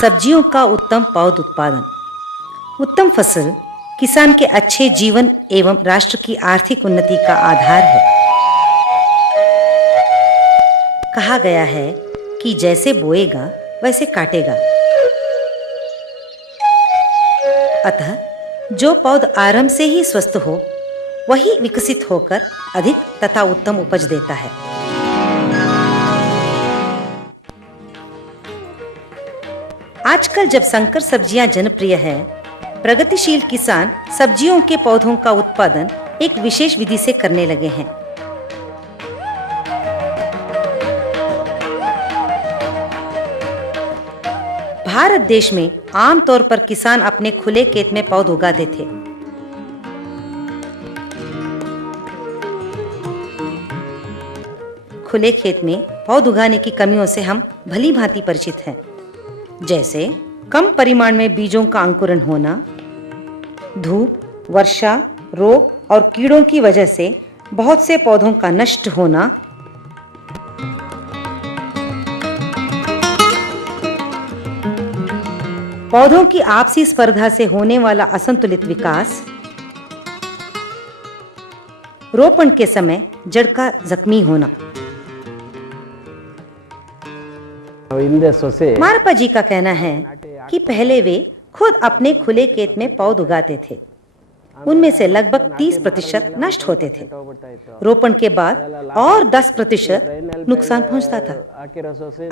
सब्जियों का उत्तम पौध उत्पादन। उत्तम फसल किसान के अच्छे जीवन एवं राष्ट्र की आर्थिक उन्नति का आधार है। कहा गया है कि जैसे बोएगा वैसे काटेगा। अतः जो पौध आरंभ से ही स्वस्थ हो वही विकसित होकर अधिक तथा उत्तम उपज देता है। आजकल जब संकर सब्जियां जनप्रिय है, प्रगतिशील किसान सब्जियों के पौधों का उत्पादन एक विशेष विधि से करने लगे हैं। भारत देश में आमतौर पर किसान अपने खुले खेत में पौध उगाते थे। खुले खेत में पौध उगाने की कमियों से हम भली भांति परिचित हैं, जैसे कम परिमाण में बीजों का अंकुरण होना, धूप, वर्षा, रोग और कीड़ों की वजह से बहुत से पौधों का नष्ट होना, पौधों की आपसी स्पर्धा से होने वाला असंतुलित विकास, रोपण के समय जड़ का जख्मी होना। मारपा जी का कहना है कि पहले वे खुद अपने खुले खेत में पौध उगाते थे। उनमें से लगभग 30% नष्ट होते थे। रोपण के बाद और 10% नुकसान पहुंचता था।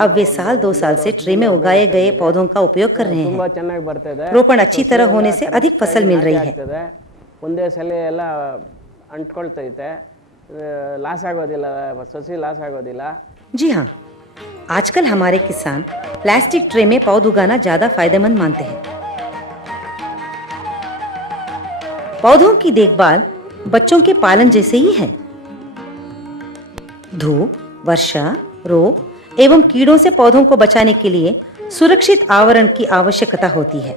अब वे साल 2 साल से ट्रे में उगाए गए पौधों का उपयोग कर रहे हैं। रोपण अच्छी तरह होने से अधिक फसल मिल रही है। जी हाँ, आजकल हमारे किसान प्लास्टिक ट्रे में पौध उगाना ज्यादा फायदेमंद मानते हैं। पौधों की देखभाल बच्चों के पालन जैसे ही है। धूप, वर्षा, रोग एवं कीड़ों से पौधों को बचाने के लिए सुरक्षित आवरण की आवश्यकता होती है।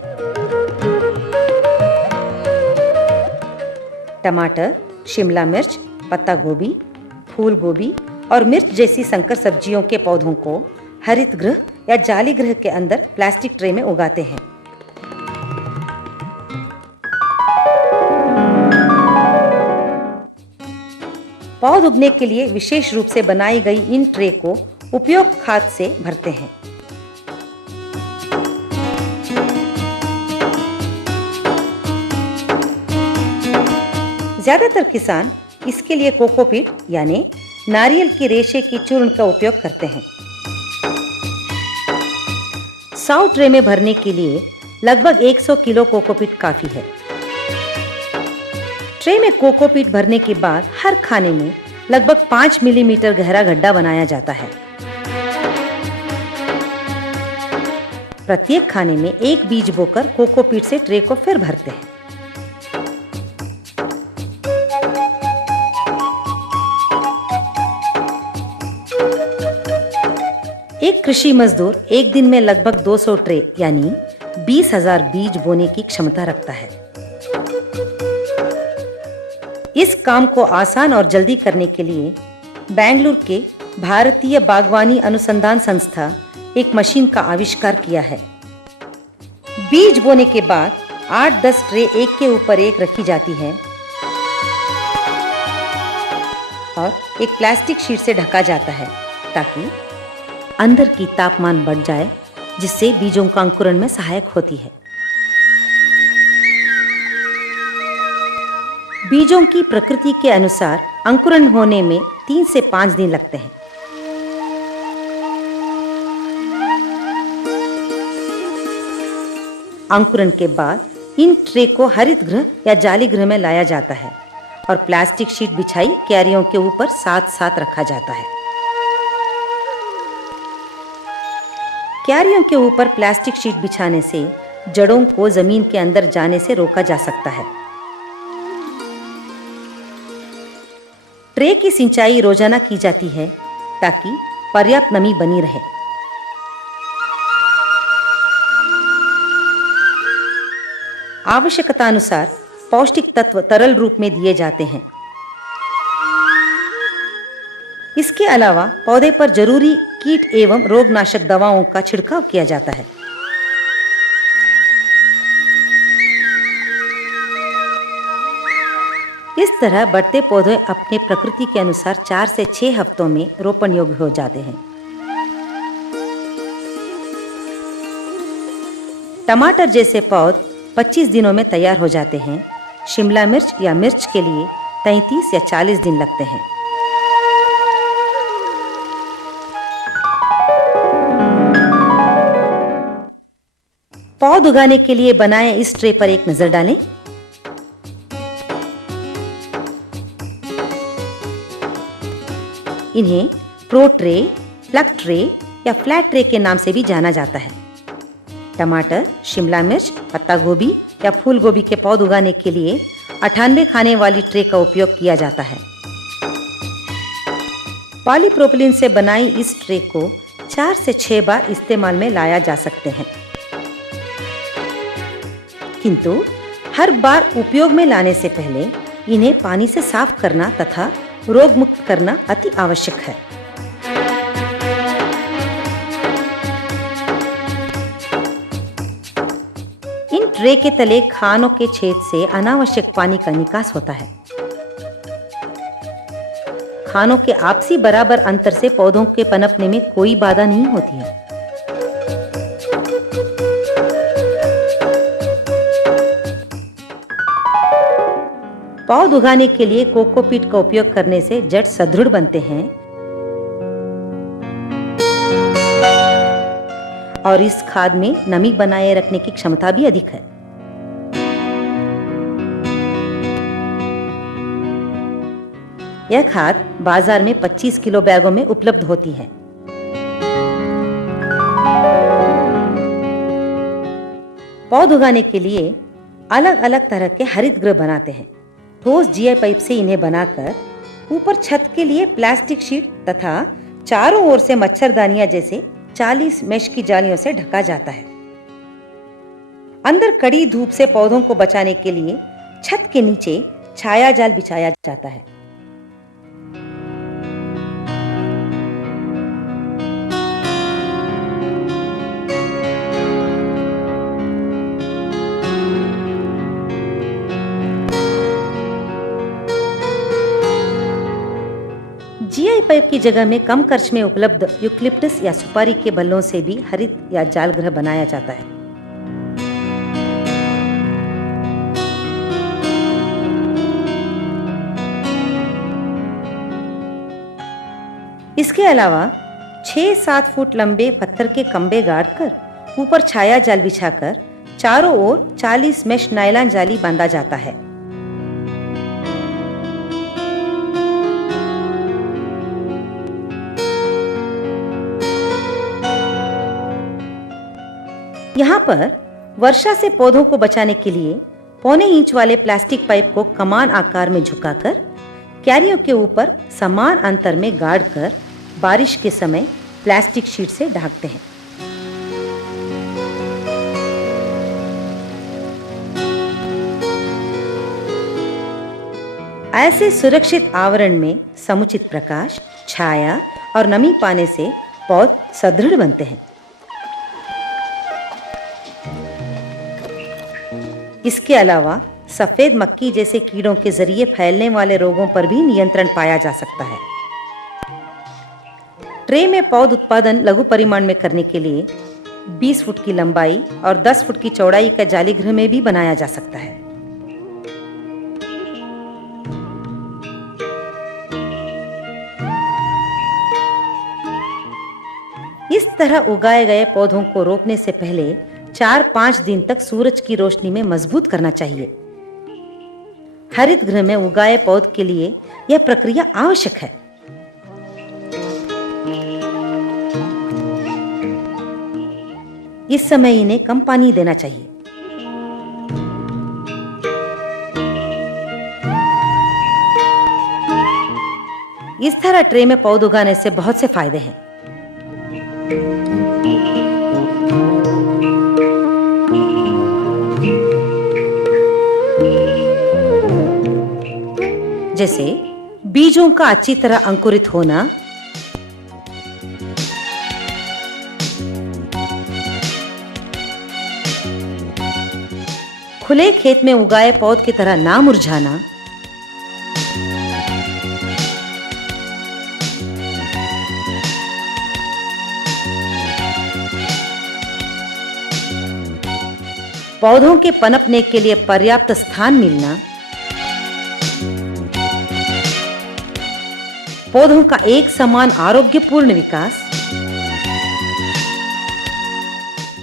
टमाटर, शिमला मिर्च, पत्ता गोभी, फूल गोभी और मिर्च जैसी संकर सब्जियों के पौधों को हरित गृह या जाली गृह के अंदर प्लास्टिक ट्रे में उगाते हैं। पौध उगने के लिए विशेष रूप से बनाई गई इन ट्रे को उपयुक्त खाद से भरते हैं। ज्यादातर किसान इसके लिए कोकोपीट यानी नारियल के रेशे की चूर्ण का उपयोग करते हैं। 100 ट्रे में भरने के लिए लगभग 100 किलो कोकोपीट काफी है। ट्रे में कोकोपीट भरने के बाद हर खाने में लगभग 5 मिलीमीटर गहरा गड्ढा बनाया जाता है। प्रत्येक खाने में एक बीज बोकर कोकोपीट से ट्रे को फिर भरते हैं। एक कृषि मजदूर एक दिन में लगभग 200 ट्रे यानी 20,000 बीज बोने की क्षमता रखता है। इस काम को आसान और जल्दी करने के लिए बेंगलुरु के भारतीय बागवानी अनुसंधान संस्था एक मशीन का आविष्कार किया है। बीज बोने के बाद 8-10 ट्रे एक के ऊपर एक रखी जाती है और एक प्लास्टिक शीट से ढका जाता है ताकि अंदर की तापमान बढ़ जाए, जिससे बीजों का अंकुरण में सहायक होती है। बीजों की प्रकृति के अनुसार अंकुरण होने में 3 से 5 दिन लगते हैं। अंकुरण के बाद इन ट्रे को हरित गृह या जाली गृह में लाया जाता है और प्लास्टिक शीट बिछाई क्यारियों के ऊपर साथ साथ रखा जाता है। क्यारियों के ऊपर प्लास्टिक शीट बिछाने से जड़ों को जमीन के अंदर जाने से रोका जा सकता है। ट्रे की सिंचाई रोजाना की जाती है ताकि पर्याप्त नमी बनी रहे। आवश्यकता अनुसार पौष्टिक तत्व तरल रूप में दिए जाते हैं। इसके अलावा पौधे पर जरूरी कीट एवं रोगनाशक दवाओं का छिड़काव किया जाता है। इस तरह बढ़ते पौधे अपने प्रकृति के अनुसार 4 से 6 हफ्तों में रोपण योग्य हो जाते हैं। टमाटर जैसे पौध 25 दिनों में तैयार हो जाते हैं। शिमला मिर्च या मिर्च के लिए 33 या 40 दिन लगते हैं। पौध उगाने के लिए बनाए इस ट्रे पर एक नजर डालें। इन्हें प्रो ट्रे, प्लग ट्रे या फ्लैट ट्रे के नाम से भी जाना जाता है। टमाटर, शिमला मिर्च, पत्ता गोभी या फूल गोभी के पौध उगाने के लिए 98 खाने वाली ट्रे का उपयोग किया जाता है। पॉलीप्रोपिलीन से बनाई इस ट्रे को 4 से 6 बार इस्तेमाल में लाया जा सकते हैं, किंतु हर बार उपयोग में लाने से पहले इन्हें पानी से साफ करना तथा रोग मुक्त करना अति आवश्यक है। इन ट्रे के तले खानों के छेद से अनावश्यक पानी का निकास होता है। खानों के आपसी बराबर अंतर से पौधों के पनपने में कोई बाधा नहीं होती है। पौध उगाने के लिए कोकोपीट का उपयोग करने से जड़ सुदृढ़ बनते हैं और इस खाद में नमी बनाए रखने की क्षमता भी अधिक है। यह खाद बाजार में 25 किलो बैगों में उपलब्ध होती है। पौध उगाने के लिए अलग अलग तरह के हरित गृह बनाते हैं। ठोस जीआई पाइप से इन्हें बनाकर ऊपर छत के लिए प्लास्टिक शीट तथा चारों ओर से मच्छरदानियां जैसे 40 मेश की जालियों से ढका जाता है। अंदर कड़ी धूप से पौधों को बचाने के लिए छत के नीचे छाया जाल बिछाया जाता है। जीआई पाइप की जगह में कम खर्च में उपलब्ध यूकलिप्टस या सुपारी के बल्लों से भी हरित या जाल गृह बनाया जाता है। इसके अलावा 6-7 फुट लंबे पत्थर के खंभे गाड़कर ऊपर छाया जाल बिछाकर चारों ओर 40 मेश नायलॉन जाली बांधा जाता है। यहाँ पर वर्षा से पौधों को बचाने के लिए 1.25 इंच वाले प्लास्टिक पाइप को कमान आकार में झुकाकर क्यारियों के ऊपर समान अंतर में गाड़कर बारिश के समय प्लास्टिक शीट से ढकते हैं। ऐसे सुरक्षित आवरण में समुचित प्रकाश, छाया और नमी पाने से पौध सुदृढ़ बनते हैं। इसके अलावा सफेद मक्खी जैसे कीड़ों के जरिए फैलने वाले रोगों पर भी नियंत्रण पाया जा सकता है। ट्रे में पौध उत्पादन लघु परिमाण में करने के लिए 20 फुट की लंबाई और 10 फुट की चौड़ाई का जाली गृह में भी बनाया जा सकता है। इस तरह उगाए गए पौधों को रोपने से पहले 4-5 दिन तक सूरज की रोशनी में मजबूत करना चाहिए। हरित गृह में उगाए पौध के लिए यह प्रक्रिया आवश्यक है। इस समय इन्हें कम पानी देना चाहिए। इस तरह ट्रे में पौध उगाने से बहुत से फायदे हैं। जैसे बीजों का अच्छी तरह अंकुरित होना, खुले खेत में उगाए पौध की तरह ना मुरझाना, पौधों के पनपने के लिए पर्याप्त स्थान मिलना, पौधों का एक समान आरोग्यपूर्ण विकास,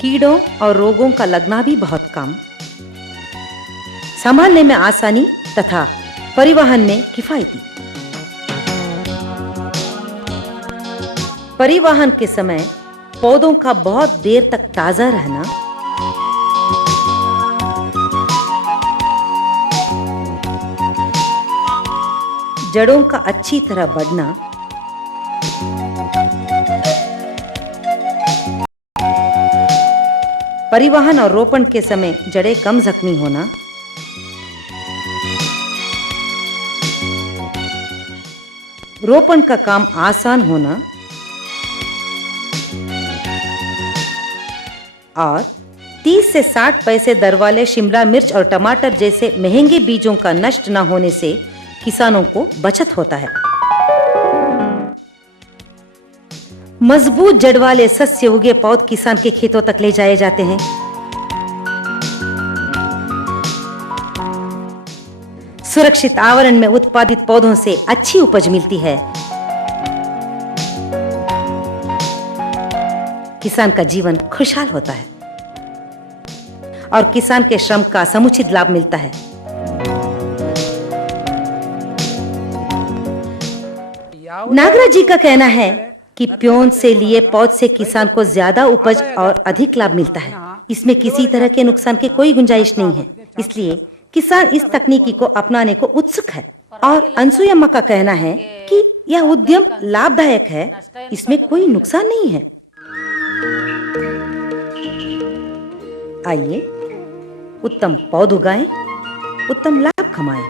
कीड़ों और रोगों का लगना भी बहुत कम, संभालने में आसानी तथा परिवहन में किफायती। परिवहन के समय पौधों का बहुत देर तक ताजा रहना, जड़ों का अच्छी तरह बढ़ना, परिवहन और रोपण के समय जड़ें कम जख्मी होना, रोपण का काम आसान होना और 30 से 60 पैसे दर वाले शिमला मिर्च और टमाटर जैसे महंगे बीजों का नष्ट न होने से किसानों को बचत होता है। मजबूत जड़ वाले सस्य उगे पौध किसान के खेतों तक ले जाए जाते हैं। सुरक्षित आवरण में उत्पादित पौधों से अच्छी उपज मिलती है। किसान का जीवन खुशहाल होता है और किसान के श्रम का समुचित लाभ मिलता है। नागराज जी का कहना है कि प्योन से लिए पौध से किसान को ज्यादा उपज और अधिक लाभ मिलता है। इसमें किसी तरह के नुकसान की कोई गुंजाइश नहीं है, इसलिए किसान इस तकनीकी को अपनाने को उत्सुक है। और अनसुया अम्मा का कहना है कि यह उद्यम लाभदायक है, इसमें कोई नुकसान नहीं है। आइए उत्तम पौध उगाएं, उत्तम लाभ कमाएं।